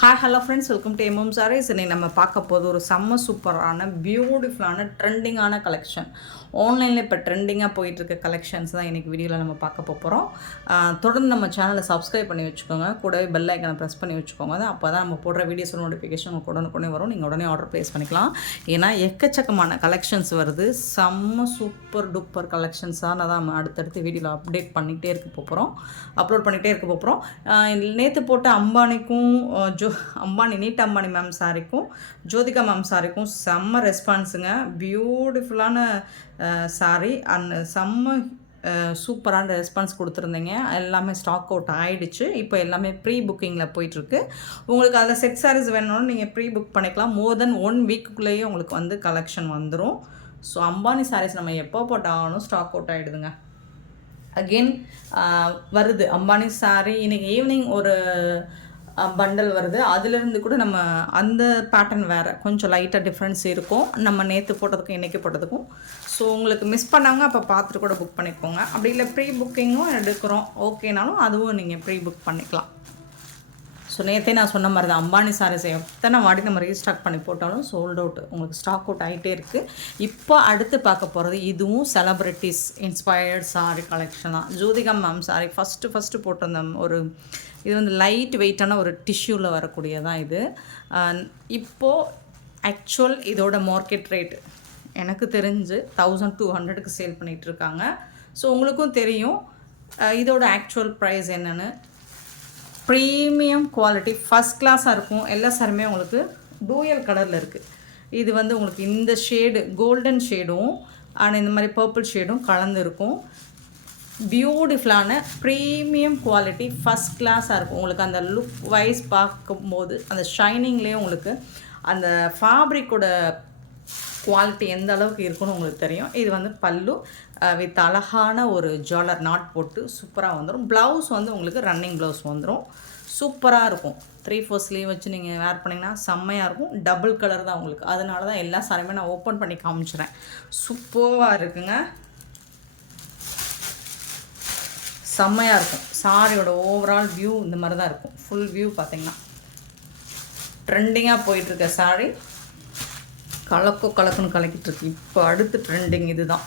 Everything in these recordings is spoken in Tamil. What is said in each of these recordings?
Hi hello friends, welcome to MM Sarees. இன்னைக்கு நம்ம பார்க்க போது ஒரு செம்ம சூப்பரான பியூட்டிஃபுல்லான ட்ரெண்டிங்கான கலெக்ஷன். ஆன்லைனில் இப்போ ட்ரெண்டிங்காக போயிட்டுருக்க கலெக்ஷன்ஸ் தான் இன்றைக்கி வீடியோவில் நம்ம பார்க்க போகிறோம். தொடர்ந்து நம்ம சேனலை சப்ஸ்கிரைப் பண்ணி வச்சுக்கோங்க, கூடவே பெல் ஐக்கனை ப்ரெஸ் பண்ணி வச்சுக்கோங்க. அப்போ தான் நம்ம போடுற வீடியோஸ் நோட்டிஃபிகேஷன் உங்களுக்கு உடனே வரும். நீங்கள் உடனே ஆர்டர் ப்ளேஸ் பண்ணிக்கலாம். ஏன்னா எக்கச்சக்கமான கலெக்ஷன்ஸ் வருது. செம்ம சூப்பர் டூப்பர் கலெக்ஷன்ஸாக நான் தான் நம்ம அடுத்தடுத்து வீடியோவில் அப்டேட் பண்ணிகிட்டே இருக்க போகிறோம், அப்லோட் பண்ணிகிட்டே இருக்க போகிறோம். நேற்று போட்ட அம்பானிக்கும் அம்பானி நீட் அம்பானி மேம் சாரிக்கும் ஜோதிகா மேம் சாரிக்கும் செம்ம ரெஸ்பான்ஸுங்க. பியூட்டிஃபுல்லான சாரி அண்ட் செம்ம சூப்பரான ரெஸ்பான்ஸ் கொடுத்துருந்தீங்க. எல்லாமே ஸ்டாக் அவுட் ஆகிடுச்சு. இப்போ எல்லாமே ப்ரீ புக்கிங்கில் போயிட்டுருக்கு. உங்களுக்கு அதில் செட் சாரீஸ் வேணும்னு நீங்கள் ப்ரீ புக் பண்ணிக்கலாம். மோர் தென் 1 வீக்குள்ளேயே உங்களுக்கு வந்து கலெக்ஷன் வந்துடும். ஸோ அம்பானி சாரீஸ் நம்ம எப்போ போட்டாலும் ஸ்டாக் அவுட் ஆகிடுதுங்க. அகெயின் வருது அம்பானி சாரீ. இன்றைக்கி ஈவினிங் ஒரு பண்டல் வருது. அதிலிருந்து கூட நம்ம அந்த பேட்டர்ன் வேறு கொஞ்சம் லைட்டாக டிஃப்ரென்ஸ் இருக்கும் நம்ம நேற்று போட்டதுக்கும் இன்றைக்கி போட்டதுக்கும். ஸோ உங்களுக்கு மிஸ் பண்ணாங்க அப்போ பார்த்துட்டு கூட புக் பண்ணிக்கோங்க. அப்படி இல்லை ப்ரீ புக்கிங்கும் எடுக்கிறோம் ஓகேனாலும் அதுவும் நீங்கள் ப்ரீ புக் பண்ணிக்கலாம். ஸோ நேற்றே நான் சொன்ன மாதிரி தான் அம்பானி சாரீஸ் எத்தனை வாடி நம்ம ரீஸ்டாக் பண்ணி போட்டாலும் சோல்ட் அவுட் உங்களுக்கு ஸ்டாக் அவுட் ஆகிட்டே இருக்குது. இப்போ அடுத்து பார்க்க போகிறது இதுவும் செலப்ரிட்டிஸ் இன்ஸ்பயர்ட் சாரி கலெக்ஷன் தான். ஜோதிகா மேம் சாரி ஃபஸ்ட்டு போட்டிருந்தோம். ஒரு இது வந்து லைட் வெயிட்டான ஒரு டிஷ்யூவில் வரக்கூடியதான் இது. இப்போது ஆக்சுவல் இதோட மார்க்கெட் ரேட் எனக்கு தெரிஞ்சு 1200க்கு சேல் பண்ணிகிட்ருக்காங்க. ஸோ உங்களுக்கும் தெரியும் இதோட ஆக்சுவல் ப்ரைஸ் என்னென்னு. ப்ரீமியம் குவாலிட்டி ஃபஸ்ட் கிளாஸாக இருக்கும். எல்லா சாருமே உங்களுக்கு டூயல் கலரில் இருக்குது. இது வந்து உங்களுக்கு இந்த ஷேடு கோல்டன் ஷேடும் ஆனால் இந்த மாதிரி பர்பிள் ஷேடும் கலந்து இருக்கும். பியூட்டிஃபுல்லான ப்ரீமியம் குவாலிட்டி ஃபஸ்ட் கிளாஸாக இருக்கும். உங்களுக்கு அந்த லுக் வைஸ் பார்க்கும்போது அந்த ஷைனிங்லேயே உங்களுக்கு அந்த ஃபேப்ரிக்கோட குவாலிட்டி எந்த அளவுக்கு இருக்குன்னு உங்களுக்கு தெரியும். இது வந்து பல்லு வித் அழகான ஒரு ஜாலர் நாட் போட்டு சூப்பராக வந்துடும். ப்ளவுஸ் வந்து உங்களுக்கு ரன்னிங் ப்ளவுஸ் வந்துடும். சூப்பராக இருக்கும். 3/4 ஸ்லீவ் வச்சு நீங்கள் வேர் பண்ணிங்கன்னா செம்மையாக இருக்கும். டபுள் கலர் தான் உங்களுக்கு. அதனால தான் எல்லா சாரியுமே நான் ஓப்பன் பண்ணி காமிச்சிடுறேன். சூப்பராக இருக்குங்க, செம்மையாக இருக்கும். சாரியோட ஓவரால் வியூ இந்த மாதிரி தான் இருக்கும். ஃபுல் வியூ பார்த்திங்கன்னா ட்ரெண்டிங்காக போயிட்டுருக்க சாரி கலக்குன்னு கலக்கிட்டுருக்கு. இப்போ அடுத்து ட்ரெண்டிங் இது தான்.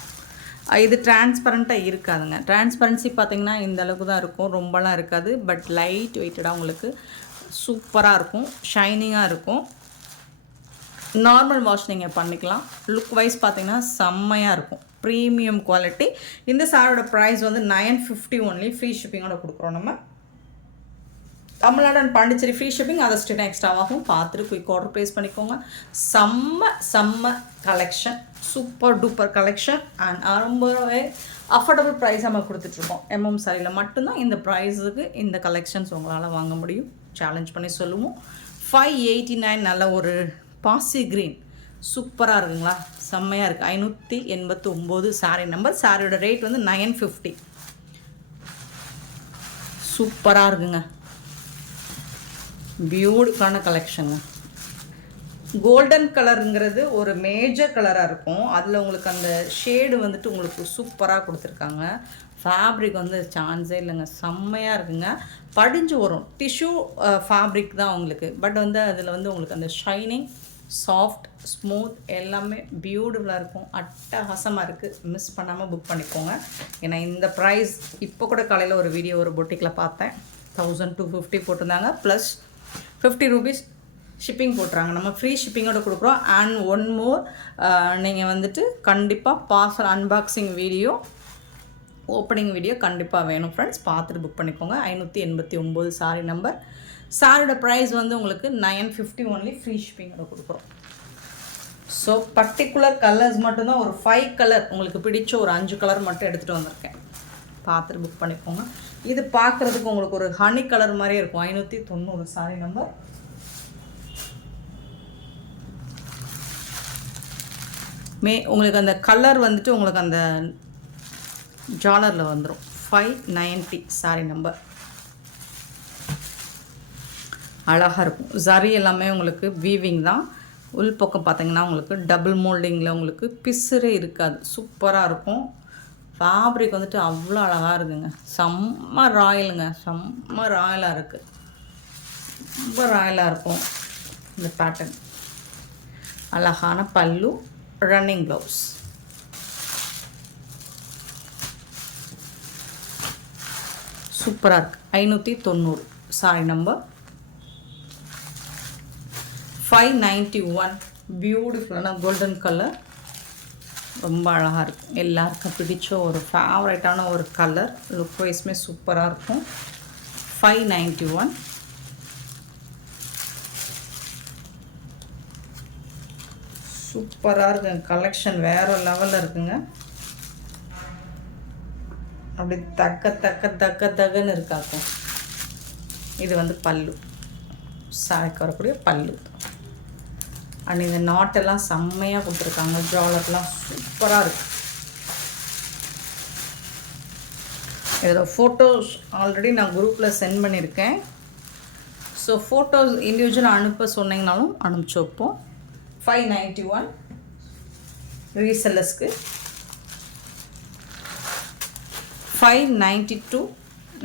இது டிரான்ஸ்பரண்ட்டாக இருக்காதுங்க. டிரான்ஸ்பரன்சி பார்த்திங்கன்னா இந்த அளவுக்கு தான் இருக்கும், ரொம்பலாம் இருக்காது. பட் லைட் வெயிட்டடாக உங்களுக்கு சூப்பராக இருக்கும், ஷைனிங்காக இருக்கும். நார்மல் வாஷ் நீங்கள் பண்ணிக்கலாம். லுக் வைஸ் பார்த்திங்கன்னா செம்மையாக இருக்கும். Premium quality. இந்த சாரோட ப்ரைஸ் வந்து 950 ஒன்லி. ஃப்ரீ ஷிப்பிங்கோட கொடுக்குறோம் நம்ம. Tamil Nadu and Pondicherry free shipping. அதை ஸ்டேட் எக்ஸ்ட்ராவாகும். பார்த்துட்டு குயிக் ஆர்டர் ப்ளேஸ் பண்ணிக்கோங்க. செம்ம collection, super duper collection and ரொம்பவே அஃபோர்டபுள் ப்ரைஸ் நம்ம கொடுத்துட்ருக்கோம். எம்எம் சாரியில் மட்டும்தான் இந்த ப்ரைஸுக்கு இந்த கலெக்ஷன்ஸ் உங்களால் வாங்க முடியும். சேலஞ்ச் பண்ணி சொல்லுவோம். 589 நல்ல ஒரு பாசி க்ரீன் சூப்பராக இருக்குங்களா, செம்மையாக இருக்குது. 589 சாரீ நம்பர். சாரியோட ரேட் வந்து 950. சூப்பராக இருக்குங்க, பியூட்டிஃபுல்லான கலெக்ஷனுங்க. கோல்டன் கலருங்கிறது ஒரு மேஜர் கலராக இருக்கும். அதில் உங்களுக்கு அந்த ஷேடு வந்துட்டு உங்களுக்கு சூப்பராக கொடுத்துருக்காங்க. ஃபேப்ரிக் வந்து சான்ஸே இல்லைங்க, செம்மையாக இருக்குங்க. படிஞ்சு வரும். டிஷ்யூ ஃபேப்ரிக் தான் உங்களுக்கு. பட் வந்து அதில் வந்து உங்களுக்கு அந்த ஷைனிங், சாஃப்ட், ஸ்மூத் எல்லாமே பியூட்டிஃபுல்லாக இருக்கும். அட்டகாசமாக இருக்குது. மிஸ் பண்ணாமல் புக் பண்ணிக்கோங்க. ஏன்னா இந்த ப்ரைஸ் இப்போ கூட காலையில் ஒரு வீடியோ ஒரு பொட்டிக்கில் பார்த்தேன். 1250 போட்டிருந்தாங்க. ப்ளஸ் 50 ரூபீஸ் ஷிப்பிங் போட்டுறாங்க. நம்ம ஃப்ரீ ஷிப்பிங்கோட கொடுக்குறோம். அண்ட் ஒன் மோர், நீங்கள் வந்துட்டு கண்டிப்பாக parcel unboxing video, opening video கண்டிப்பாக வேணும் ஃப்ரெண்ட்ஸ். பார்த்துட்டு புக் பண்ணிக்கோங்க. 589 சாரி நம்பர். சாரியோட ப்ரைஸ் வந்து உங்களுக்கு 950 ஒன்லி. ஃப்ரீ ஷிப்பிங்கோட கொடுக்குறோம். ஸோ பர்டிகுலர் கலர்ஸ் மட்டும்தான். ஒரு 5 கலர் உங்களுக்கு பிடிச்ச ஒரு 5 கலர் மட்டும் எடுத்துகிட்டு வந்திருக்கேன். பார்த்துட்டு புக் பண்ணிக்கோங்க. இது பார்க்குறதுக்கு உங்களுக்கு ஒரு ஹனி கலர் மாதிரியே இருக்கும். 590 சாரி நம்பர். உங்களுக்கு அந்த கலர் வந்துட்டு உங்களுக்கு அந்த ஜாலரில் வந்துடும். 590 சாரி நம்பர். அழகாக இருக்கும். சரி எல்லாமே உங்களுக்கு வீவிங் தான். உள் பக்கம் பார்த்திங்கன்னா உங்களுக்கு டபுள் மோல்டிங்கில் உங்களுக்கு பிசுறே இருக்காது. சூப்பராக இருக்கும். ஃபேப்ரிக் வந்துட்டு அவ்வளோ அழகாக இருக்குங்க. செம்ம ராயலுங்க, செம்ம ராயலாக இருக்குது. ரொம்ப ராயலாக இருக்கும் இந்த பேட்டர்ன். அழகான பல்லு, ரன்னிங் ப்ளவுஸ். சூப்பராக இருக்குது. 590 சாரி நம்பர் 591. பியூட்டிஃபுல்லான கோல்டன் கலர், ரொம்ப அழகாக இருக்கும். எல்லாருக்கும் பிடிச்ச ஒரு ஃபேவரட்டான ஒரு கலர், லுக் வைஸ்மே சூப்பராக இருக்கும். 591. சூப்பராக இருக்குங்க. கலெக்ஷன் வேறு லெவலில் இருக்குங்க. அப்படி தக்கன்னு இருக்காக்கும். இது வந்து பல்லு, சாய்க்கு வரக்கூடிய பல்லு. அண்ட் இந்த நாட்டெல்லாம் செம்மையாக கொடுத்துருக்காங்க. ஜாலர்லாம் சூப்பராக இருக்குது. இதோட ஃபோட்டோஸ் ஆல்ரெடி நான் குரூப்பில் சென்ட் பண்ணியிருக்கேன். ஸோ ஃபோட்டோஸ் இண்டிவிஜுவலாக அனுப்ப சொன்னீங்கனாலும் அனுப்பிச்சி வைப்போம். 591 ரீசெல்லர்ஸ்க்கு. 592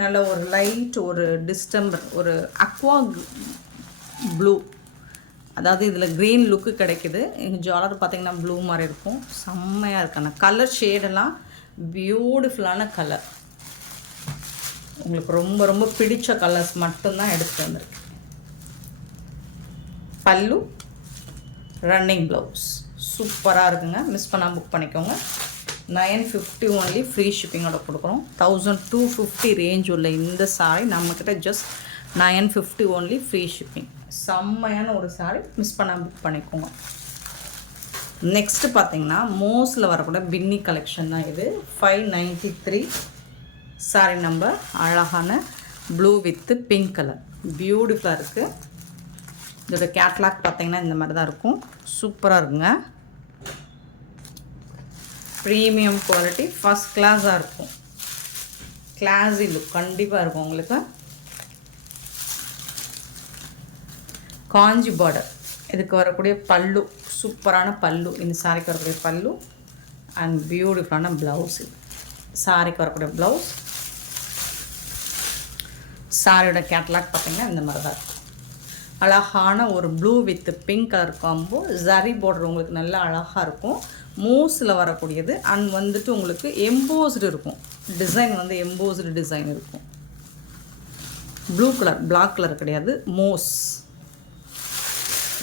நல்ல ஒரு லைட், ஒரு டிஸ்டம்பர், ஒரு அக்வா ப்ளூ, அதாவது இதில் க்ரீன் லுக்கு கிடைக்குது. எங்கள் ஜாலர் பார்த்திங்கன்னா ப்ளூ மாதிரி இருக்கும். செம்மையாக இருக்கான கலர் ஷேடெல்லாம் பியூட்டிஃபுல்லான கலர். உங்களுக்கு ரொம்ப ரொம்ப பிடிச்ச கலர்ஸ் மட்டும்தான் எடுத்துகிட்டு வந்திருக்கு. பல்லு, ரன்னிங் ப்ளவுஸ் சூப்பராக இருக்குங்க. மிஸ் பண்ணால் புக் பண்ணிக்கோங்க. 950 ஒன்லி, ஃப்ரீ ஷிப்பிங்கோட கொடுக்குறோம். 1250 ரேஞ்ச் உள்ள இந்த சாரி நம்மக்கிட்ட ஜஸ்ட் 950 ஒன்லி, ஃப்ரீ ஷிப்பிங். செம்மையான ஒரு சாரி, மிஸ் பண்ணால் புக் பண்ணிக்கோங்க. நெக்ஸ்ட்டு பார்த்தீங்கன்னா மோஸ்டில் வரக்கூட பின்னி கலெக்ஷன் தான் இது. 593 சாரி நம்பர். அழகான ப்ளூ வித்து பிங்க் கலர், பியூட்டிஃபுல்லாக இருக்குது. இதோட கேட்லாக் பார்த்தீங்கன்னா இந்த மாதிரி தான் இருக்கும். சூப்பராக இருக்குங்க. ப்ரீமியம் குவாலிட்டி, ஃபஸ்ட் கிளாஸாக இருக்கும். கிளாஸி லுக் கண்டிப்பாக இருக்கும் உங்களுக்கு. காஞ்சி பார்டர், இதுக்கு வரக்கூடிய பல்லு, சூப்பரான பல்லு. இந்த சாரிக்கு வரக்கூடிய பல்லு அண்ட் பியூட்டிஃபுல்லான ப்ளவுஸ். இது சாரிக்கு வரக்கூடிய ப்ளவுஸ். சாரியோட கேட்லாக் பார்த்தீங்கன்னா இந்த மாதிரி தான் இருக்கும். அழகான ஒரு blue with pink colour combo. Zari border உங்களுக்கு நல்லா அழகாக இருக்கும். மூஸில் வரக்கூடியது. அண்ட் வந்துட்டு உங்களுக்கு எம்போஸ்டு இருக்கும். டிசைன் வந்து எம்போஸ்டு டிசைன் இருக்கும். ப்ளூ கலர், பிளாக் கலர் கிடையாது, மோஸ்.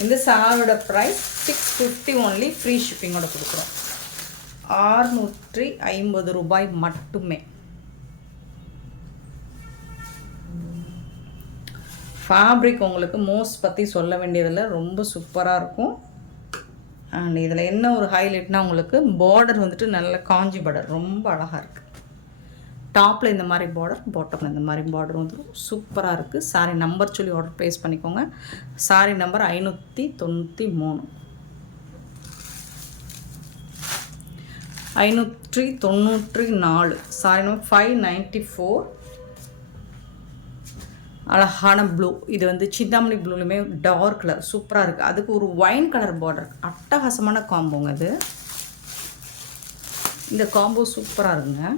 இந்த சாரியோட ப்ரைஸ் 650 ஒன்லி, ஃப்ரீ ஷிப்பிங்கோட கொடுக்குறோம். 650 ரூபாய் மட்டுமே. ஃபேப்ரிக் உங்களுக்கு மோஸ்ட் பற்றி சொல்ல வேண்டியதில்லை, ரொம்ப சூப்பராக இருக்கும். அண்ட் இதில் என்ன ஒரு ஹைலைட்னால் உங்களுக்கு பார்டர் வந்துட்டு நல்ல காஞ்சி பார்டர், ரொம்ப அழகாக இருக்குது. டாப்பில் இந்த மாதிரி பார்டர், பாட்டமில் இந்த மாதிரி பார்டர் வந்துடும். சூப்பராக இருக்குது. சாரி நம்பர் சொல்லி ஆர்டர் ப்ளேஸ் பண்ணிக்கோங்க. Sorry number 593. 594. Sorry number 594. அழகான ப்ளூ. இது வந்து சிந்தாமணி ப்ளூலையுமே டார்க் கலர் சூப்பராக இருக்குது. அதுக்கு ஒரு ஒயின் கலர் பார்டர், அட்டகாசமான காம்போங்க இது. இந்த காம்போ சூப்பராக இருக்குங்க.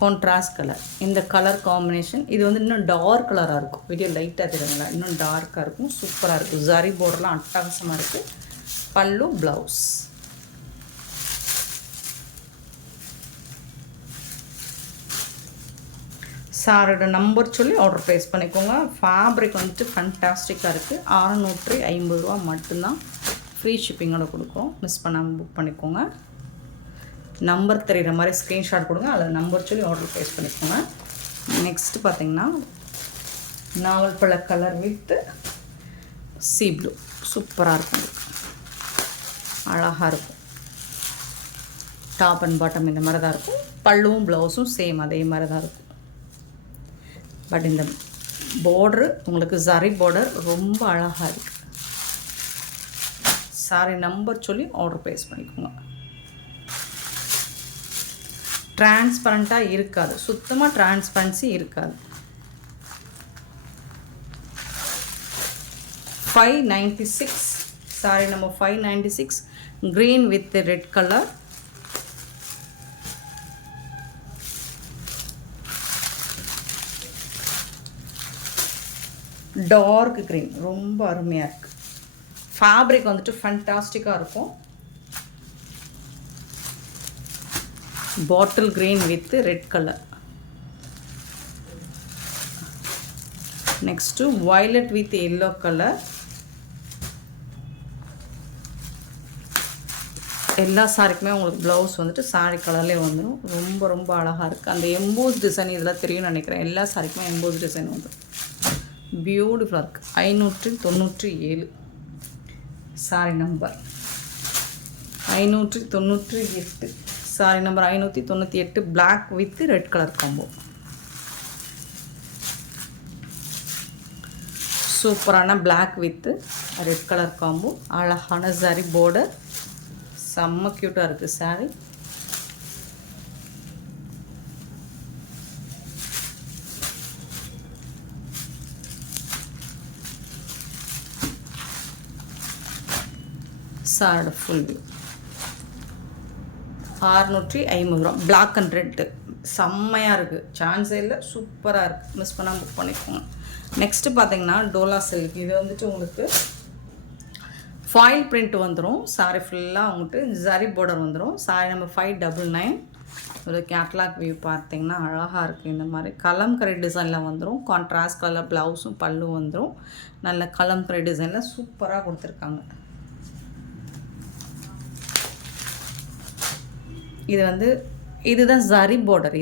கான்ட்ராஸ்ட் கலர், இந்த கலர் காம்பினேஷன். இது வந்து இன்னும் டார்க் கலராக இருக்கும். வீடியோ லைட்டாக தெரியுங்களா, இன்னும் டார்க்காக இருக்கும். சூப்பராக இருக்குது. ஜரி பார்டர்லாம் அட்டகாசமாக இருக்குது. பல்லு, ப்ளவுஸ். சாரோட நம்பர் சொல்லி ஆர்டர் ப்ளேஸ் பண்ணிக்கோங்க. ஃபேப்ரிக் வந்துட்டு ஃபண்டாஸ்டிக்காக இருக்குது. 650 ரூபா மட்டும்தான், ஃப்ரீ ஷிப்பிங்கோட கொடுக்குறோம். மிஸ் பண்ணாமல் புக் பண்ணிக்கோங்க. நம்பர் தெரிகிற மாதிரி ஸ்க்ரீன்ஷாட் கொடுங்க, அதில் நம்பர் சொல்லி ஆர்டர் ப்ளேஸ் பண்ணிக்கோங்க. நெக்ஸ்ட்டு பார்த்திங்கன்னா நாவல் பழ கலர் வித்து சீ ப்ளூ, சூப்பராக இருக்கும், அழகாக இருக்கும். டாப் அண்ட் பாட்டம் இந்த மாதிரி தான் இருக்கும். பல்லுவும் ப்ளவுஸும் சேம் அதே மாதிரி தான் இருக்கும். பட் இந்த பார்டரு உங்களுக்கு ஜரி பார்டர் ரொம்ப அழகாக இருக்குது. சாரி நம்பர் சொல்லி ஆர்டர் ப்ளேஸ் பண்ணிக்கோங்க. டிரான்ஸ்பரண்ட்டாக இருக்காது, சுத்தமாக டிரான்ஸ்பரன்சி இருக்காது. 596. Sari number 596. Green with red colour. Dark green ரொம்ப அருமையாக இருக்குது. ஃபேப்ரிக் வந்துட்டு ஃபண்டாஸ்டிக்காக இருக்கும். Bottle green with red colour. Next violet with yellow colour. எல்லா சாரிக்குமே உங்களுக்கு ப்ளவுஸ் வந்துட்டு சாரி கலர்லேயே வந்துடும். ரொம்ப ரொம்ப அழகாக இருக்குது. அந்த எம்போஸ் டிசைன் இதெல்லாம் தெரியும்னு நினைக்கிறேன். எல்லா சாரிக்குமே எம்போஸ் டிசைன் வந்துடும். பியூட்டிஃபுல்லாக இருக்குது. 597 saree number 598. Saree number 598 black with red colour combo. சூப்பரான black with red colour combo. அழகான சாரி பார்டர். செம்ம க்யூட்டாக இருக்குது சாரி. சாரோட ஃபுல் வியூ 650 ரூபா. பிளாக் அண்ட் ரெட்டு செம்மையாக இருக்குது. சான்ஸே இல்லை, சூப்பராக இருக்குது. மிஸ் பண்ணால் புக் பண்ணிக்கோங்க. நெக்ஸ்ட்டு பார்த்தீங்கன்னா டோலா சில்க். இது வந்துட்டு உங்களுக்கு ஃபாயில் பிரிண்ட் வந்துடும். சாரி ஃபுல்லாக வந்துட்டு ஜரி பார்டர் வந்துடும். Sorry number 599. ஒரு கேட்லாக் வியூ பார்த்தீங்கன்னா அழகாக இருக்குது. இந்த மாதிரி கலம்கரை டிசைனில் வந்துடும். கான்ட்ராஸ்ட் கலர் ப்ளவுஸும் பல்லும் வந்துடும். நல்ல கலம்கரை டிசைனில் சூப்பராக கொடுத்துருக்காங்க. இது வந்து இதுதான் ஜரி பார்டர்.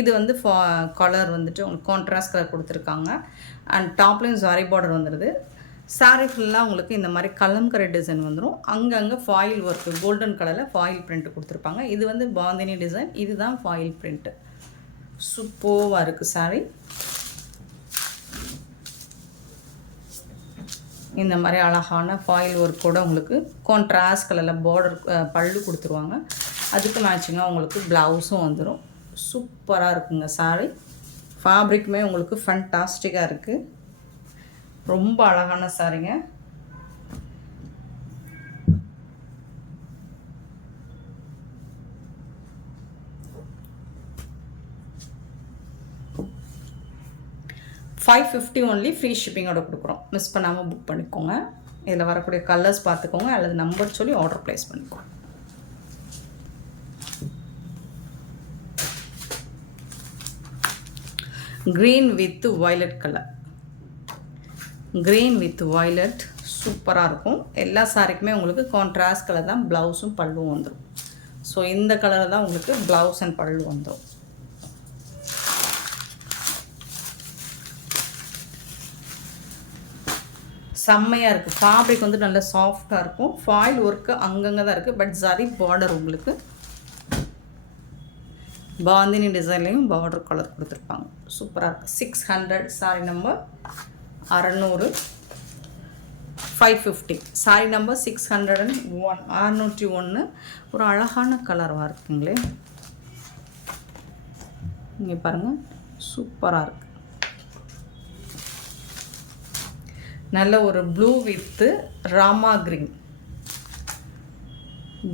இது வந்து கலர் வந்துட்டு உங்களுக்கு கான்ட்ராஸ்ட் கலர் கொடுத்துருக்காங்க. அண்ட் டாப்லேயும் ஜரி பார்டர் வந்துடுது. சாரீ ஃபுல்லாக உங்களுக்கு இந்த மாதிரி கலம்கரை டிசைன் வந்துடும். அங்கங்கே ஃபாயில் ஒர்க்கு கோல்டன் கலரில் ஃபாயில் பிரிண்ட் கொடுத்துருப்பாங்க. இது வந்து பாந்தினி டிசைன். இதுதான் ஃபாயில் பிரிண்ட்டு. சூப்பராக இருக்குது சாரீ. இந்த மாதிரி அழகான ஃபாயில் ஒர்க்கோடு உங்களுக்கு கான்ட்ராஸ்ட் கலரில் பார்டர் பல்லு கொடுத்துருவாங்க. அதுக்கு மேட்சிங்காக உங்களுக்கு ப்ளவுஸும் வந்துடும். சூப்பராக இருக்குங்க சாரீ. ஃபேப்ரிக்குமே உங்களுக்கு ஃபண்டாஸ்டிக்காக இருக்குது. ரொம்ப அழகான சாரீங்க. $550 ஒன்லி. ஃப்ரீ ஷிப்பிங்கோட கொடுக்குறோம். மிஸ் பண்ணாமல் புக் பண்ணிக்கோங்க. இதில் வரக்கூடிய கலர்ஸ் பார்த்துக்கோங்க, அல்லது நம்பர் சொல்லி ஆர்டர் ப்ளேஸ் பண்ணிக்கோங்க. Green with violet colour. Green with violet சூப்பராக இருக்கும். எல்லா சாரிக்குமே உங்களுக்கு கான்ட்ராஸ்ட் கலர் தான் ப்ளவுஸும் பல்லும் வந்துடும். ஸோ இந்த கலர் தான் உங்களுக்கு ப்ளவுஸ் அண்ட் பல்லு வந்துடும். செம்மையாக இருக்குது. ஃபேப்ரிக் வந்து நல்லா சாஃப்டாக இருக்கும். ஃபாயில் ஒர்க்கு அங்கங்கே தான் இருக்குது. பட் ஜரி பார்டர் உங்களுக்கு பாந்தினி டிசைன்லேயும் பார்டர் கலர் கொடுத்துருப்பாங்க. சூப்பராக இருக்குது. 600 சாரி நம்பர் 600. 550 sorry number 601. 601. ஒரு அழகான கலராக இருக்குங்களே. இங்கே பாருங்கள், சூப்பராக இருக்குது. நல்ல ஒரு blue with Rama green.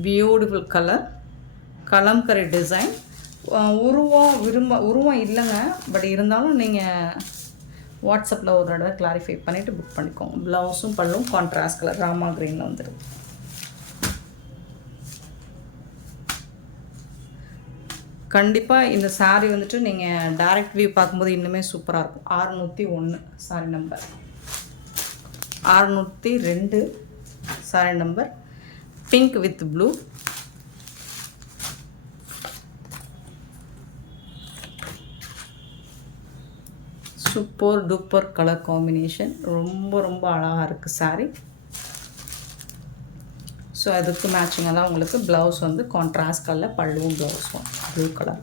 Beautiful colour. Kalamkari design. உருவம் இல்லைங்க. பட் இருந்தாலும் நீங்கள் வாட்ஸ்அப்பில் ஒரு தடவை கிளாரிஃபை பண்ணிவிட்டு புக் பண்ணிக்கோங்க. ப்ளவுஸும் பல்லும் கான்ட்ராஸ்ட் கலர் ராமா க்ரீனில் வந்துடும். கண்டிப்பாக இந்த சாரீ வந்துட்டு நீங்கள் டைரக்ட் வியூ பார்க்கும்போது இன்னுமே சூப்பராக இருக்கும். 601 sorry number. 602 sorry number. Pink with blue. Super duper colour combination. ரொம்ப ரொம்ப அழகாக இருக்குது சாரீ. ஸோ அதுக்கு மேட்சிங்காக தான் உங்களுக்கு ப்ளவுஸ் வந்து கான்ட்ராஸ்ட் கலரில் பல்லுவும் ப்ளவுஸும் blue colour.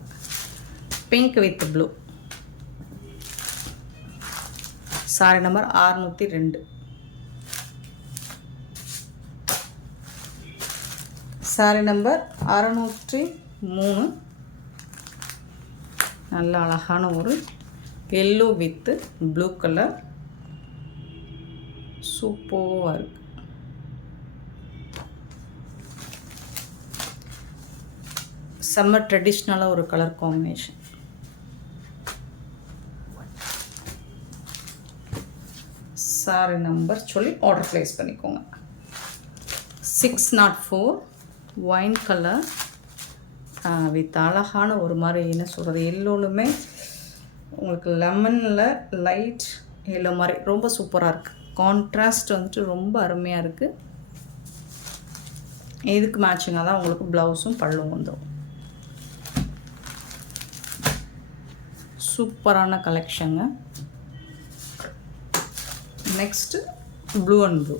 Pink with blue. Sorry number 602. Sorry number 603. நல்ல அழகான ஒரு எல்லோ வித் ப்ளூ கலர். சூப்பராக இருக்குது. செம்ம ட்ரெடிஷ்னலாக ஒரு கலர் காம்பினேஷன். சாரி நம்பர் சொல்லி ஆர்டர் ப்ளேஸ் பண்ணிக்கோங்க. 604 ஒயின் கலர் வித் அழகான ஒரு மாதிரி என்ன சொல்கிறது, எல்லோலுமே உங்களுக்கு லெமனில் லைட் எல்லோ மாதிரி ரொம்ப சூப்பராக இருக்குது. கான்ட்ராஸ்ட் வந்துட்டு ரொம்ப அருமையாக இருக்குது. இதுக்கு மேட்சிங்காக தான் உங்களுக்கு ப்ளவுஸும் பல்லும் வந்துடும். சூப்பரான கலெக்ஷனுங்க. நெக்ஸ்ட்டு ப்ளூ அண்ட் ப்ளூ,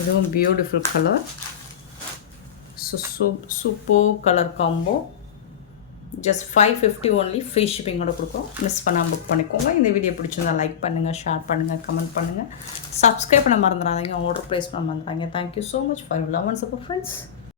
இதுவும் beautiful colour. Super colour combo. Just 550 only, free ஷிப்பிங்கோட கொடுக்குறோம். மிஸ் பண்ணாமல் புக் பண்ணிக்கோங்க. இந்த வீடியோ பிடிச்சிருந்தா லைக் பண்ணுங்கள், ஷேர் பண்ணுங்கள், கமெண்ட் பண்ணுங்கள், சப்ஸ்கிரைப் பண்ண மறந்துடாதீங்க, ஆர்டர் ப்ளேஸ் பண்ண மறந்துடாதீங்க. Thank you so much for your love and support friends.